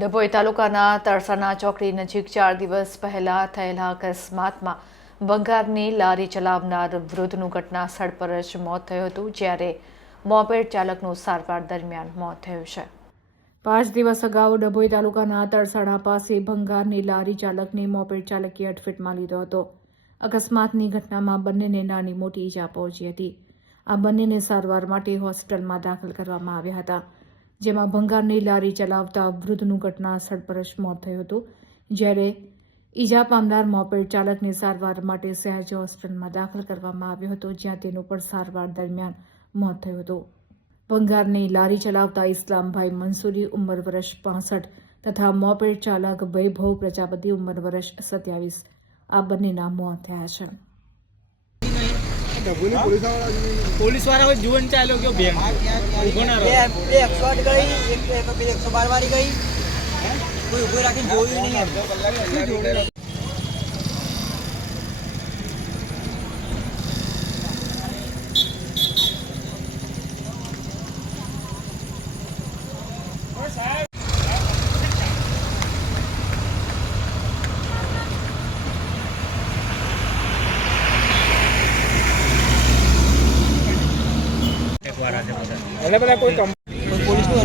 ડભોઈ તાલુકાના તરસાના ચોકડી નજીક 4 દિવસ પહેલા થયેલા અકસ્માતમાં ભંગારની લારી ચલાવનાર વૃદ્ધનું ઘટના સ્થળ પર જ મોત થયું હતું, જ્યારે મોપેડ ચાલકનું સારવાર દરમિયાન મોત થયું છે। 5 દિવસ અગાઉ ડભોઈ તાલુકાના તરસાણા પાસે ભંગારની લારી ચાલકને મોપેડ ચાલકે અડફેટમાં લીધો હતો। અકસ્માતની ઘટનામાં બંનેને નાની મોટી ઈજા પહોંચી હતી। આ બંનેને સારવાર માટે હોસ્પિટલમાં દાખલ કરવામાં આવ્યા હતા, જેમાં ભંગારની લારી ચલાવતા વૃદ્ધનું ઘટના સ્થળ પર જ મોત થયું હતું, જ્યારે ઈજા પામનાર મોપેડ ચાલકને સારવાર માટે સયાજી હોસ્પિટલમાં દાખલ કરવામાં આવ્યો હતો, જ્યાં તેનું પણ સારવાર દરમિયાન મોત થયું હતું। ભંગારની લારી ચલાવતા ઇસ્લામભાઈ મંસૂરી ઉંમર વર્ષ 65 તથા મોપેડ ચાલક વૈભવ પ્રજાપતિ ઉંમર વર્ષ 27 આ બંનેના મોત થયા છે। पुलिस वाला जुवन चालो क्यों बेम उभो ना रहो 108 गई 112 वाली गई कोई उभो રાખીને જોયું નહીં। એટલે બધા કોઈ પોલીસ નું